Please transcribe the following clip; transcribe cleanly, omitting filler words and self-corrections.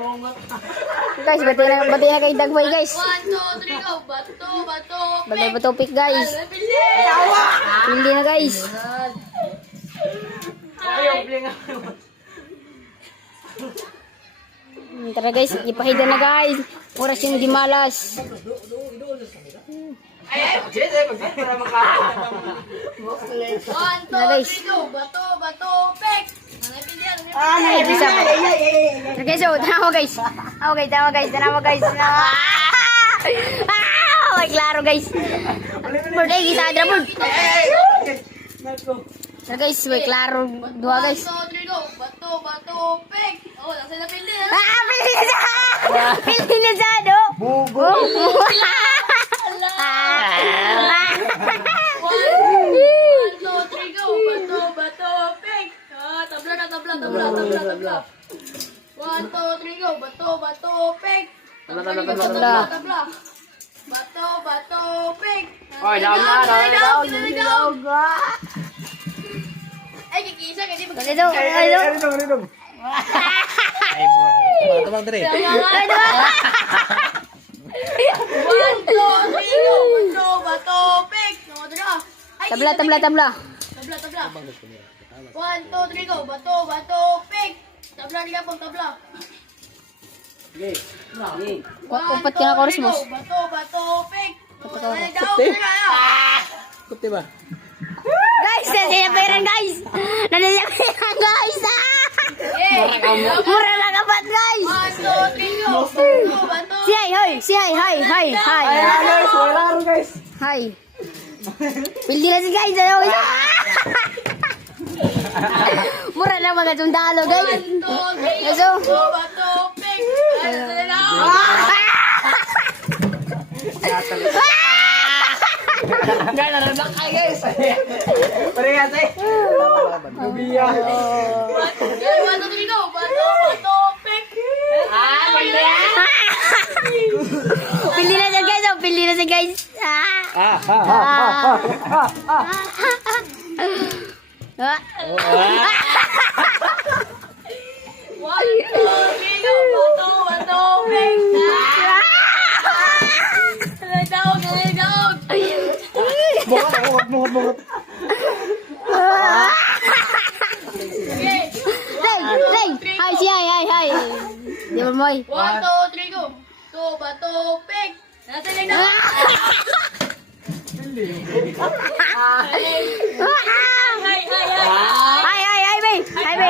Guys, bati na kay Dagway, guys. 1, 2, 3, go. Bato, Bato pick, guys. Pili na, guys. Tara, guys. Ipahida na, guys. Oras yung dimalas. One, two, three, go. Bato, pick. Isa pa. Tara, guys. Tanawa, guys. Tanawa, guys. Ay, klaro, guys. Bird, ay, kita adra, bird. Tara, guys. May klaro. Dua, guys. 1, 2, 3, go. Bato, pick. Oh, nasa na pili. Pili na siya! Pili na siya, no? Bugo! 1, 2, 3, go. Bato, pick. Ah, tabla. 1, 2, 3, go. Bato, pick. Tabla. Bato, pick. Oy, daw. Ay, kikisa, kasi Ganito. Ay, bro. Tabang dire. 1, 2, 3, go. Bato, pick. Ay, Tabla. 1, 2, 3, go. Bato, pick. Tabla. Upat ka na chorus, boss. Bato, pick. Kuti ba? Guys, nasiyapiran, guys! Nasiyapiran, guys! Mura lang kapat, guys! 1, 2, 3, go. Bato. Si Hay! Hay! Pildi na si guys! Mura lang mga sundalo, guys! 1, 2, 3, Eso! go. Bato, pick. Gana na kay guys. Pare nga tay. Biya. 1, 2, 3, go. Bato, pick. Pildi na si guys! Pildi na si guys! One, two, three, go. Bato, pick. Daog. Bungot. Okay. Ray! Hay! Si Hay! Di ba, Moy? 1, 2, 3, go. Bato, pick. Nasa lang na. Hay! Hay! Hay! Hay!